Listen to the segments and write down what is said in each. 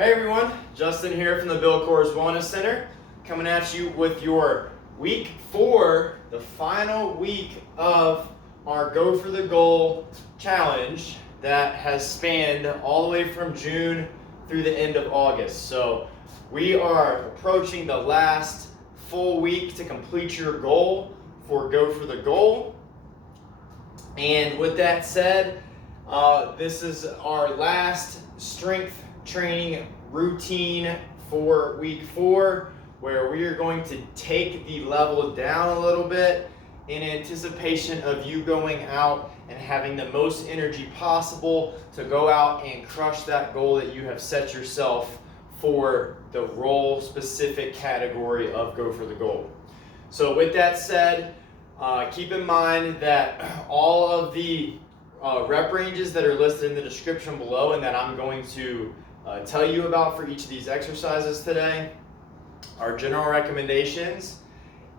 Hey everyone, Justin here from the Bill Coors Wellness Center, coming at you with your week 4, the final week of our Go for the Goal challenge that has spanned all the way from June through the end of August. So we are approaching the last full week to complete your goal for Go for the Goal. And with that said, this is our last strength training routine for week 4, where we are going to take the level down a little bit in anticipation of you going out and having the most energy possible to go out and crush that goal that you have set yourself for the role specific category of Go for the Goal. So with that said, keep in mind that all of the rep ranges that are listed in the description below and that I'm going to tell you about for each of these exercises today are general recommendations,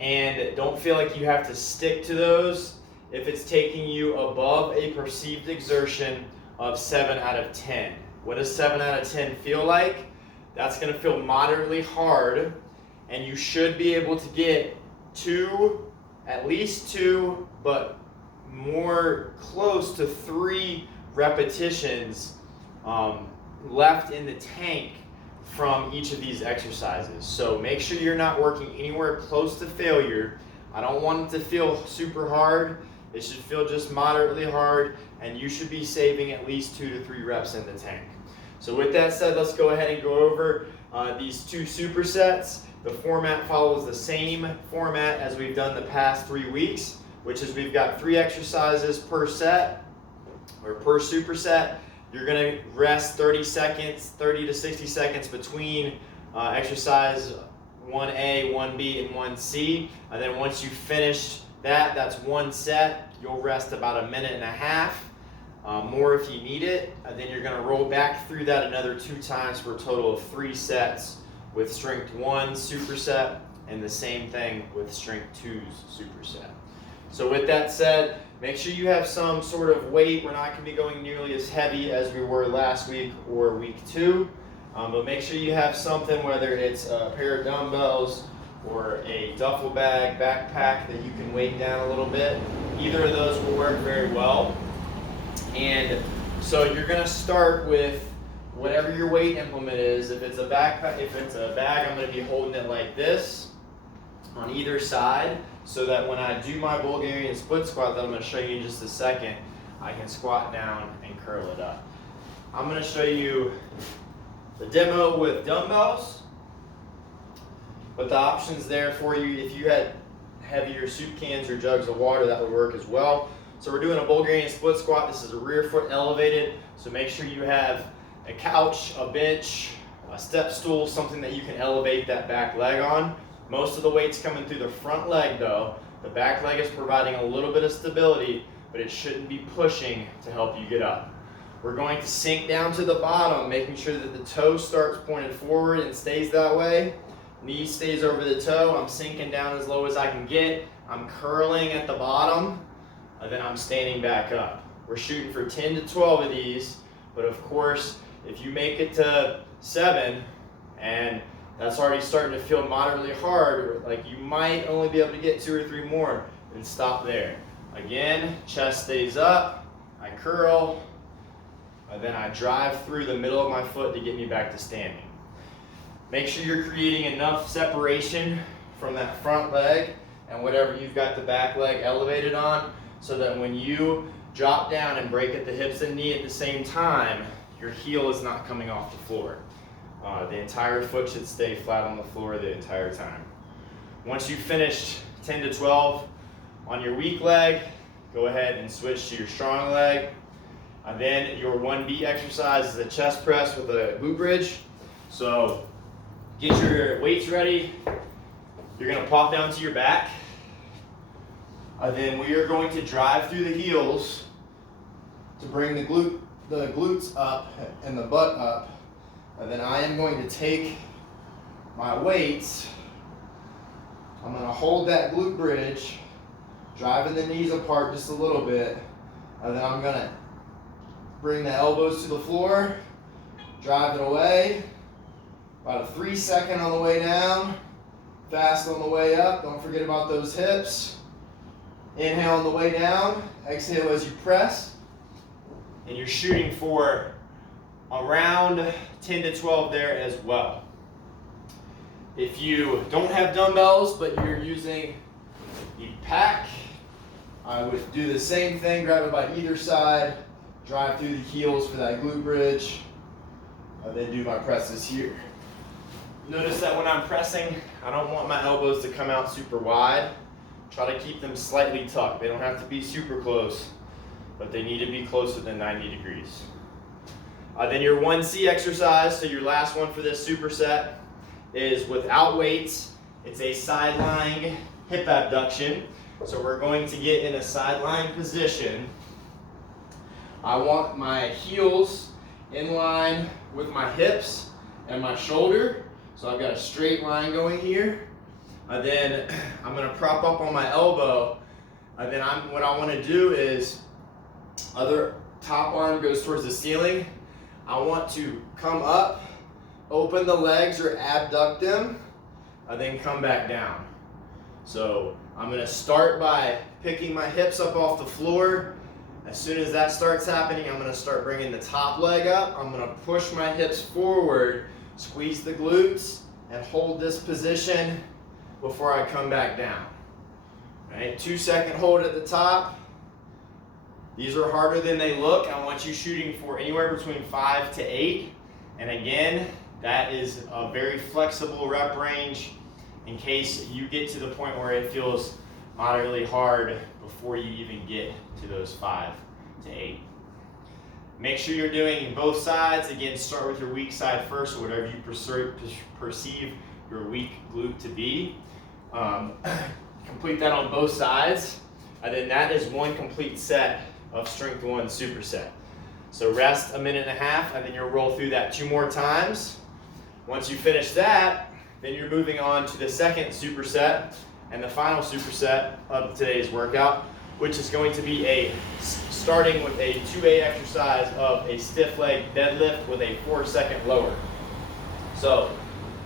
and don't feel like you have to stick to those if it's taking you above a perceived exertion of 7 out of 10. What does 7 out of 10 feel like? That's going to feel moderately hard, and you should be able to get at least 2, but more close to 3 repetitions left in the tank from each of these exercises. So make sure you're not working anywhere close to failure. I don't want it to feel super hard. It should feel just moderately hard, and you should be saving at least 2 to 3 reps in the tank. So with that said, let's go ahead and go over these 2 supersets. The format follows the same format as we've done the past 3 weeks, which is we've got 3 exercises per set or per superset. You're going to rest 30 to 60 seconds between exercise 1A, 1B, and 1C. And then once you finish that's 1 set. You'll rest about 1.5 minutes, more if you need it. And then you're going to roll back through that another 2 times for a total of 3 sets with strength 1 superset, and the same thing with strength 2's superset. So with that said, make sure you have some sort of weight. We're not going to be going nearly as heavy as we were last week or week 2, but make sure you have something, whether it's a pair of dumbbells or a duffel bag, backpack that you can weight down a little bit. Either of those will work very well. And so you're going to start with whatever your weight implement is. If it's a backpack, if it's a bag, I'm going to be holding it like this on either side, so that when I do my Bulgarian split squat that I'm going to show you in just a second, I can squat down and curl it up. I'm going to show you the demo with dumbbells, but the options there for you, if you had heavier soup cans or jugs of water, that would work as well. So we're doing a Bulgarian split squat. This is a rear foot elevated, so make sure you have a couch, a bench, a step stool, something that you can elevate that back leg on. Most of the weight's coming through the front leg though. The back leg is providing a little bit of stability, but it shouldn't be pushing to help you get up. We're going to sink down to the bottom, making sure that the toe starts pointed forward and stays that way. Knee stays over the toe. I'm sinking down as low as I can get. I'm curling at the bottom, and then I'm standing back up. We're shooting for 10 to 12 of these, but of course, if you make it to 7 and that's already starting to feel moderately hard, or like you might only be able to get 2 or 3 more, then stop there. Again, chest stays up, I curl, and then I drive through the middle of my foot to get me back to standing. Make sure you're creating enough separation from that front leg and whatever you've got the back leg elevated on, so that when you drop down and break at the hips and knee at the same time, your heel is not coming off the floor. The entire foot should stay flat on the floor the entire time. Once you've finished 10 to 12 on your weak leg, go ahead and switch to your strong leg. And then your 1B exercise is a chest press with a glute bridge. So get your weights ready. You're going to pop down to your back. And then we are going to drive through the heels to bring the glutes up and the butt up. And then I am going to take my weights. I'm going to hold that glute bridge, driving the knees apart just a little bit, and then I'm going to bring the elbows to the floor, drive it away, About a 3-second on the way down, fast on the way up. Don't forget about those hips. Inhale on the way down, exhale as you press. And you're shooting for around 10 to 12 there as well. If you don't have dumbbells, but you're using the pack, I would do the same thing, grab it by either side, drive through the heels for that glute bridge, and then do my presses here. Notice that when I'm pressing, I don't want my elbows to come out super wide. Try to keep them slightly tucked. They don't have to be super close, but they need to be closer than 90 degrees. Then your 1C exercise, so your last one for this superset, is without weights. It's a side lying hip abduction. So we're going to get in a side lying position. I want my heels in line with my hips and my shoulder. So I've got a straight line going here. Then I'm going to prop up on my elbow. And then what I want to do is, other top arm goes towards the ceiling. I want to come up, open the legs or abduct them, and then come back down. So I'm going to start by picking my hips up off the floor. As soon as that starts happening, I'm going to start bringing the top leg up. I'm going to push my hips forward, squeeze the glutes, and hold this position before I come back down. All right, 2-second hold at the top. These are harder than they look. I want you shooting for anywhere between 5 to 8. And again, that is a very flexible rep range in case you get to the point where it feels moderately hard before you even get to those 5 to 8. Make sure you're doing both sides. Again, start with your weak side first, or whatever you perceive your weak glute to be. Complete that on both sides. And then that is one complete set of Strength 1 superset. So rest a minute and a half, and then you'll roll through that 2 more times. Once you finish that, then you're moving on to the second superset and the final superset of today's workout, which is going to be starting with a 2A exercise of a stiff leg deadlift with a 4-second lower. So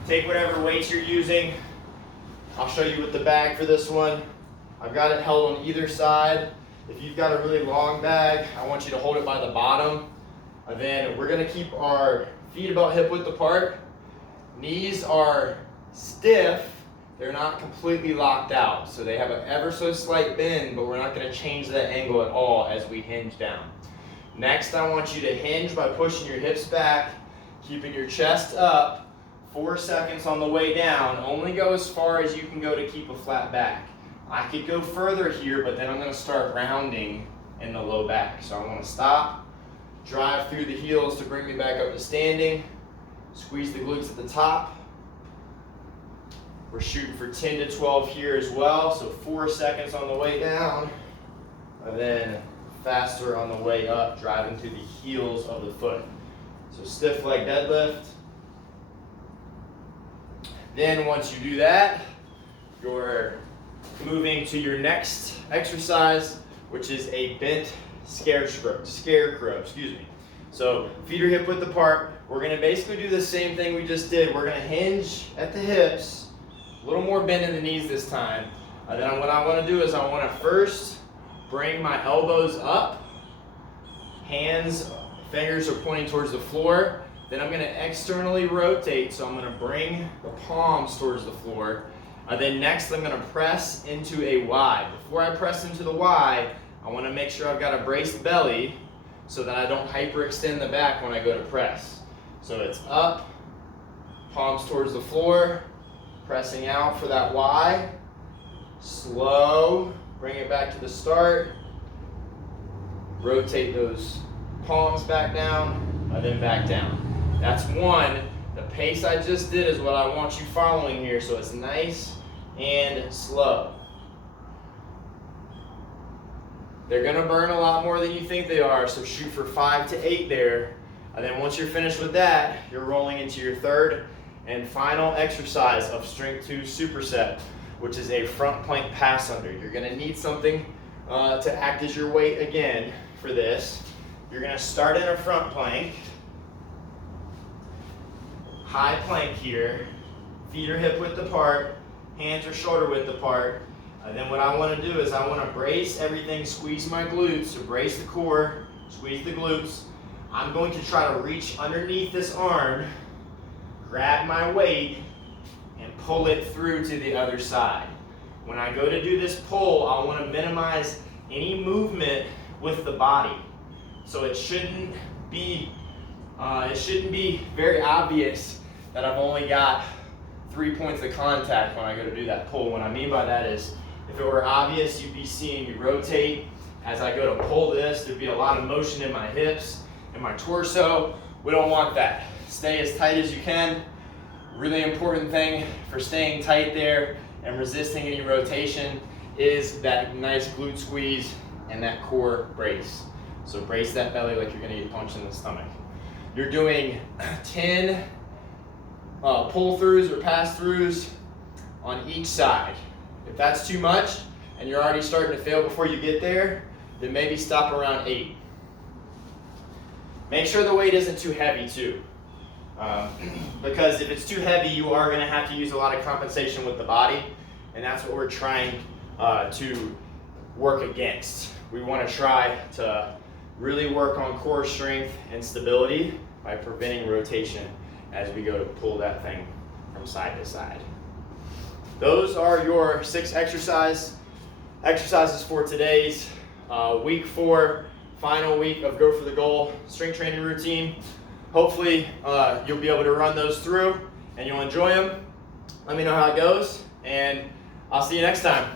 take whatever weights you're using. I'll show you with the bag for this one. I've got it held on either side. If you've got a really long bag, I want you to hold it by the bottom. And then we're gonna keep our feet about hip width apart. Knees are stiff, they're not completely locked out. So they have an ever so slight bend, but we're not gonna change that angle at all as we hinge down. Next, I want you to hinge by pushing your hips back, keeping your chest up, 4 seconds on the way down. Only go as far as you can go to keep a flat back. I could go further here, but then I'm gonna start rounding in the low back. So I wanna stop, drive through the heels to bring me back up to standing, squeeze the glutes at the top. We're shooting for 10 to 12 here as well, so 4 seconds on the way down, and then faster on the way up, driving through the heels of the foot. So stiff leg deadlift. Then once you do that, you're moving to your next exercise, which is a bent scarecrow, So feet are hip width apart. We're gonna basically do the same thing we just did. We're gonna hinge at the hips, a little more bend in the knees this time. And then what I wanna do is I wanna first bring my elbows up, fingers are pointing towards the floor. Then I'm gonna externally rotate, so I'm gonna bring the palms towards the floor. Then next I'm gonna press into a Y. Before I press into the Y, I wanna make sure I've got a braced belly so that I don't hyperextend the back when I go to press. So it's up, palms towards the floor, pressing out for that Y. Slow, bring it back to the start. Rotate those palms back down, and then back down. That's one. The pace I just did is what I want you following here, so it's nice and slow. They're gonna burn a lot more than you think they are, so shoot for 5 to 8 there. And then once you're finished with that, you're rolling into your third and final exercise of Strength 2 superset, which is a front plank pass under. You're gonna need something to act as your weight again for this. You're gonna start in a front plank. high plank here. Feet are hip width apart, hands are shoulder width apart. And then what I want to do is I want to brace everything, squeeze my glutes, so brace the core, squeeze the glutes. I'm going to try to reach underneath this arm, grab my weight, and pull it through to the other side. When I go to do this pull, I want to minimize any movement with the body. So it shouldn't be very obvious that I've only got 3 points of contact when I go to do that pull. What I mean by that is, if it were obvious, you'd be seeing me rotate. As I go to pull this, there'd be a lot of motion in my hips and my torso. We don't want that. Stay as tight as you can. Really important thing for staying tight there and resisting any rotation is that nice glute squeeze and that core brace. So brace that belly like you're gonna get punched in the stomach. You're doing 10 pull-throughs or pass-throughs on each side. If that's too much and you're already starting to fail before you get there, then maybe stop around 8. Make sure the weight isn't too heavy too. Because if it's too heavy, you are gonna have to use a lot of compensation with the body, and that's what we're trying to work against. We wanna try to really work on core strength and stability by preventing rotation as we go to pull that thing from side to side. Those are your 6 exercises for today's week 4, final week of Go for the Goal strength training routine. Hopefully you'll be able to run those through and you'll enjoy them. Let me know how it goes, and I'll see you next time.